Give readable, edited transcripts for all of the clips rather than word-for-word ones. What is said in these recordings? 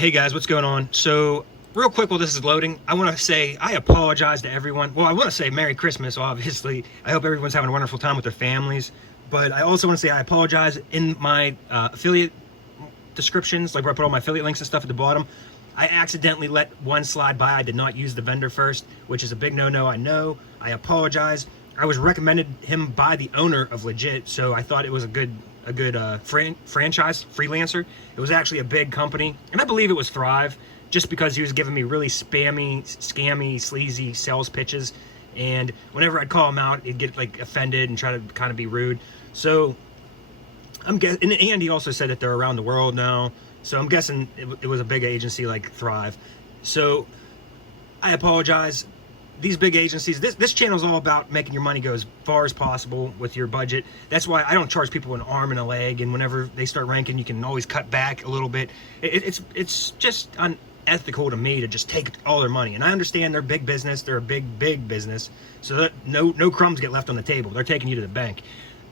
Hey guys, what's going on? So, real quick while this is loading, I want to say I apologize to everyone. Well, I want to say Merry Christmas, obviously. I hope everyone's having a wonderful time with their families. But I also want to say I apologize in my affiliate descriptions, like where I put all my affiliate links and stuff at the bottom. I accidentally let one slide by. I did not use the vendor first, which is a big no-no, I know. I apologize. I was recommended him by the owner of Legit, so I thought it was a good franchise freelancer. It was actually a big company, and I believe it was Thrive, just because he was giving me really spammy, scammy, sleazy sales pitches, and whenever I'd call him out, he'd get like offended and try to kind of be rude. So I'm guessing, and he also said that they're around the world now, so I'm guessing it was a big agency like Thrive. So I apologize. These big agencies, this channel is all about making your money go as far as possible with your budget. That's why I don't charge people an arm and a leg, and whenever they start ranking, you can always cut back a little bit. It's just unethical to me to just take all their money. And I understand they're big business, they're a big business, so that no crumbs get left on the table. They're taking you to the bank.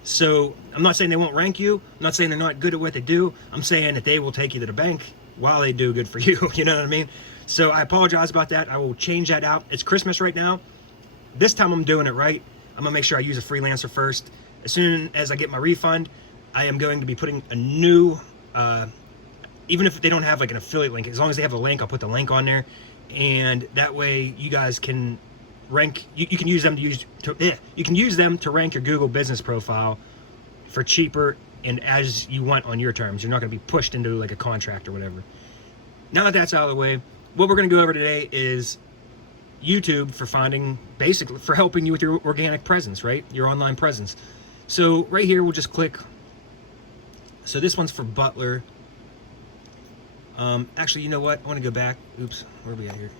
So I'm not saying they won't rank you. I'm not saying they're not good at what they do. I'm saying that they will take you to the bank while they do good for you. You know what I mean? So I apologize about that. I will change that out. It's Christmas right now. This time I'm doing it right. I'm gonna make sure I use a freelancer first. As soon as I get my refund, I am going to be putting a new, even if they don't have like an affiliate link, as long as they have a link, I'll put the link on there. And that way you guys can rank, you can use them you can use them to rank your Google business profile for cheaper and as you want on your terms. You're not gonna be pushed into like a contract or whatever. Now that that's out of the way, what we're going to go over today is YouTube for basically for helping you with your organic presence, right? Your online presence. So right here, we'll just click. So this one's for Butler. Actually, you know what? I want to go back. Oops, where are we at here?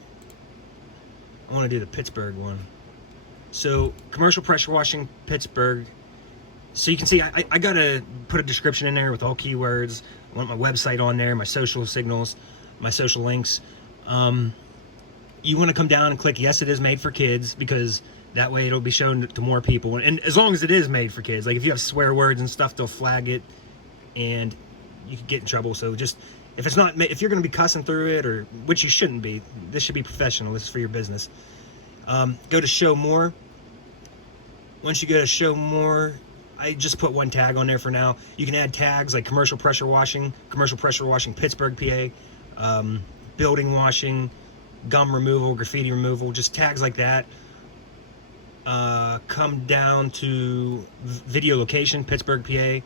I want to do the Pittsburgh one. So commercial pressure washing, Pittsburgh. So you can see I got to put a description in there with all keywords. I want my website on there, my social signals, my social links. You want to come down and click yes, it is made for kids, because that way it'll be shown to more people. And as long as it is made for kids, like if you have swear words and stuff, they'll flag it and you could get in trouble. So just if it's not, if you're going to be cussing through it, or which you shouldn't be, this should be professional. This is for your business. Go to show more. Once you go to show more, I just put one tag on there for now. You can add tags like commercial pressure washing Pittsburgh, PA, building washing, gum removal, graffiti removal, just tags like that. Come down to video location, Pittsburgh, PA.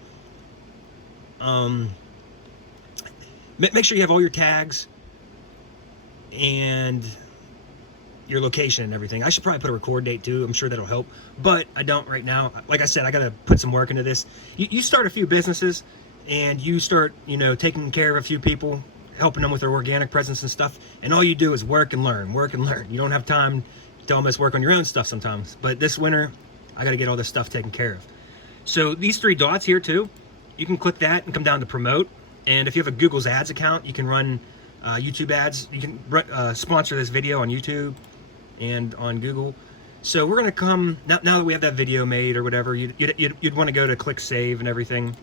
Make sure you have all your tags and your location and everything. I should probably put a record date too. I'm sure that'll help, but I don't right now. Like I said, I got to put some work into this. You start a few businesses and you start, taking care of a few people, helping them with their organic presence and stuff, and all you do is work and learn. You don't have time to almost work on your own stuff sometimes. But this winter, I got to get all this stuff taken care of. So these three dots here too, you can click that and come down to promote. And if you have a Google's Ads account, you can run YouTube ads. You can sponsor this video on YouTube and on Google. So we're gonna come now that we have that video made or whatever. You'd want to go to click save and everything.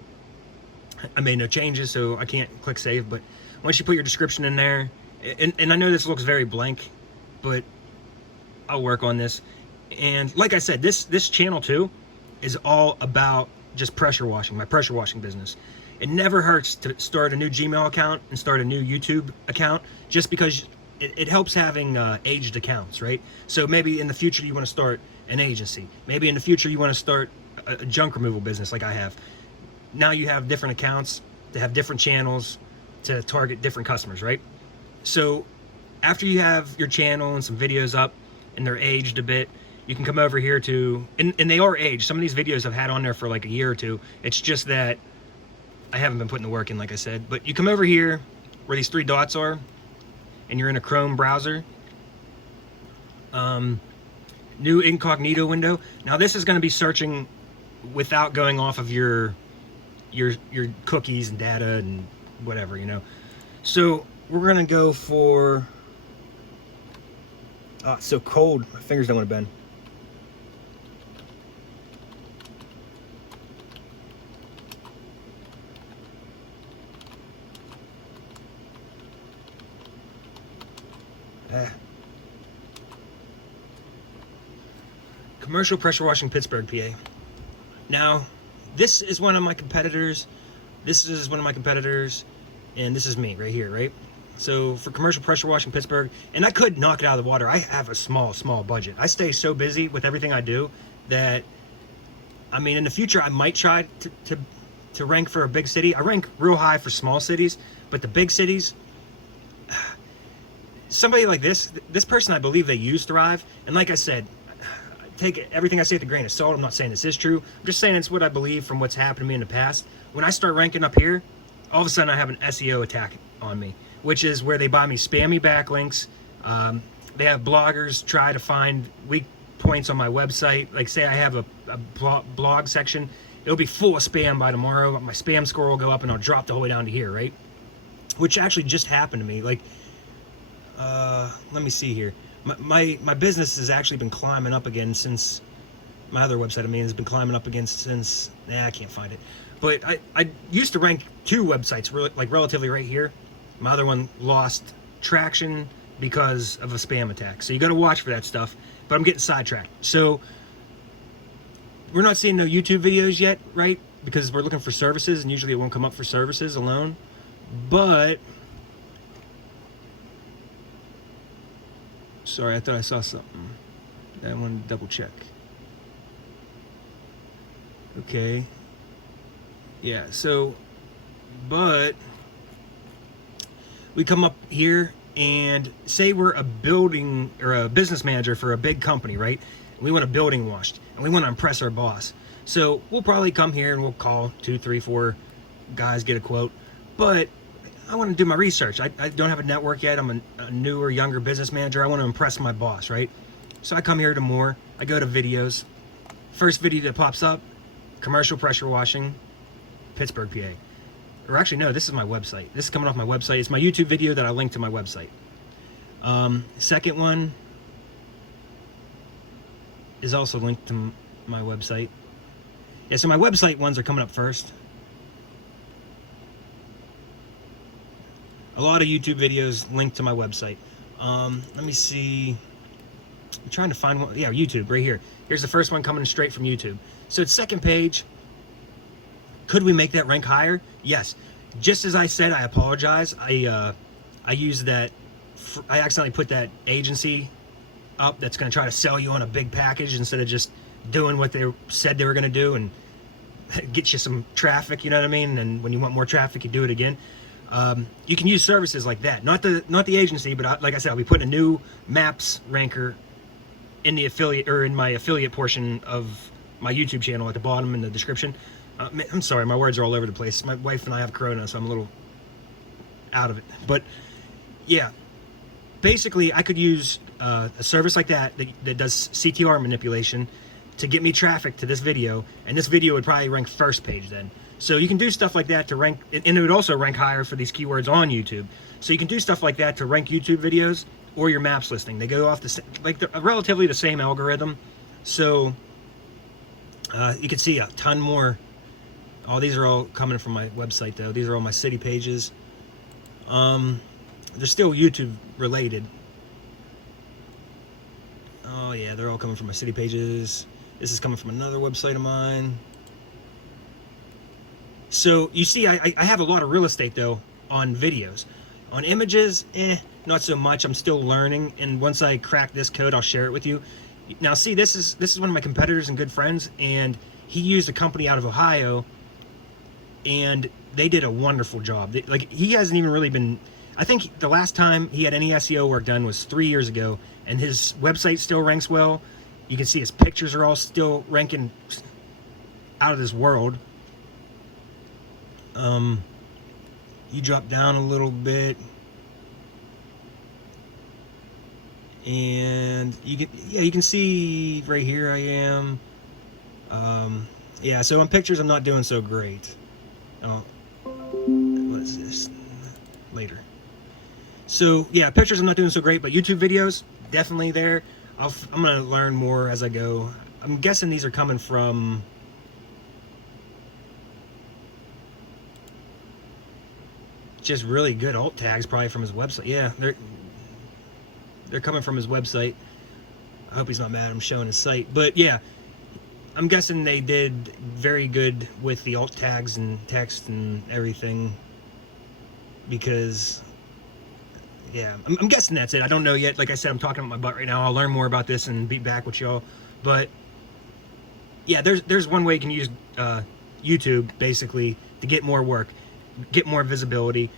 I made no changes, so I can't click save. But once you put your description in there, and I know this looks very blank, but I'll work on this. And like I said, this channel too is all about just pressure washing, my pressure washing business. It never hurts to start a new Gmail account and start a new YouTube account, just because it helps having aged accounts, right? So maybe in the future you want to start an agency. Maybe in the future you want to start a junk removal business like I have. Now you have different accounts to have different channels to target different customers, right? So after you have your channel and some videos up and they're aged a bit, you can come over here to, and they are aged. Some of these videos I've had on there for like a year or two. It's just that I haven't been putting the work in, like I said. But you come over here where these three dots are, and you're in a Chrome browser. New incognito window. Now this is going to be searching without going off of your cookies and data and whatever, So we're going to go for, it's so cold, my fingers don't want to bend. Commercial pressure washing, Pittsburgh, PA. Now, this is one of my competitors. This is one of my competitors, and this is me right here, right? So for commercial pressure washing, Pittsburgh, and I could knock it out of the water. I have a small budget. I stay so busy with everything I do that, I mean, in the future, I might try to rank for a big city. I rank real high for small cities, but the big cities, somebody like this person, I believe they use Thrive. And like I said, take everything I say with a grain of salt. I'm not saying this is true. I'm just saying it's what I believe from what's happened to me in the past. When I start ranking up here, all of a sudden I have an SEO attack on me, which is where they buy me spammy backlinks. They have bloggers try to find weak points on my website. Like say I have a blog section, it'll be full of spam by tomorrow. My spam score will go up and I'll drop the whole way down to here, right? Which actually just happened to me. Like, let me see here. My business has actually been climbing up again since my other website, I mean, has been climbing up again since, I can't find it. But I used to rank 2 websites, like relatively right here. My other one lost traction because of a spam attack. So you got to watch for that stuff. But I'm getting sidetracked. So we're not seeing no YouTube videos yet, right? Because we're looking for services, and usually it won't come up for services alone. But sorry, I thought I saw something. I wanted to double check. Okay. Yeah, so, but we come up here and say we're a building or a business manager for a big company, right? And we want a building washed and we want to impress our boss. So we'll probably come here and we'll call 2, 3, 4 guys, get a quote. But I want to do my research. I don't have a network yet. I'm a newer, younger business manager. I want to impress my boss, right? So I come here to more. I go to videos. First video that pops up, commercial pressure washing, Pittsburgh, PA. Or actually, no, this is my website. This is coming off my website. It's my YouTube video that I linked to my website. Second one is also linked to my website. Yeah, so my website ones are coming up first. A lot of YouTube videos linked to my website. Let me see. I'm trying to find one. Yeah, YouTube, right here. Here's the first one coming straight from YouTube. So it's second page. Could we make that rank higher? Yes. Just as I said, I apologize. I used that. I accidentally put that agency up that's going to try to sell you on a big package instead of just doing what they said they were going to do and get you some traffic. You know what I mean? And when you want more traffic, you do it again. You can use services like that, not the agency, but like I said, I'll be putting a new maps ranker in the affiliate or in my affiliate portion of my YouTube channel at the bottom in the description. I'm sorry, my words are all over the place. My wife and I have corona, so I'm a little out of it. But yeah, basically, I could use a service like that does CTR manipulation to get me traffic to this video, and this video would probably rank first page then. So you can do stuff like that to rank, and it would also rank higher for these keywords on YouTube. So you can do stuff like that to rank YouTube videos or your maps listing. They go off relatively the same algorithm. So you can see a ton more. Oh, these are all coming from my website though. These are all my city pages. They're still YouTube related. Oh yeah, they're all coming from my city pages. This is coming from another website of mine. So you see, I have a lot of real estate though on videos. On images, not so much. I'm still learning, and once I crack this code, I'll share it with you. Now see, this is one of my competitors and good friends, and he used a company out of Ohio, and they did a wonderful job. Like, he hasn't even really been, I think the last time he had any SEO work done was 3 years ago, and his website still ranks well. You can see his pictures are all still ranking out of this world. You drop down a little bit, and you can see right here I am. Yeah, so on pictures I'm not doing so great. Oh, what is this? Later. So yeah, pictures I'm not doing so great, but YouTube videos definitely there. I'm gonna learn more as I go. I'm guessing these are coming from just really good alt tags, probably from his website. Yeah, They're coming from his website. I hope he's not mad I'm showing his site. But yeah, I'm guessing they did very good with the alt tags and text and everything, because yeah, I'm guessing that's it. I don't know yet. Like I said, I'm talking about my butt right now. I'll learn more about this and be back with y'all. But yeah, there's one way you can use YouTube basically to get more work, get more visibility.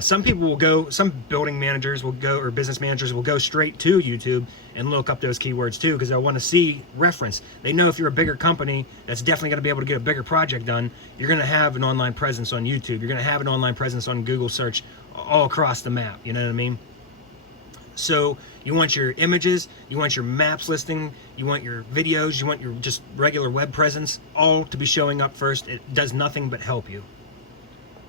Some people will go, some building managers will go, or business managers will go straight to YouTube and look up those keywords too, because they'll want to see reference. They know if you're a bigger company that's definitely going to be able to get a bigger project done, you're going to have an online presence on YouTube. You're going to have an online presence on Google search all across the map. You know what I mean? So you want your images, you want your maps listing, you want your videos, you want your just regular web presence, all to be showing up first. It does nothing but help you.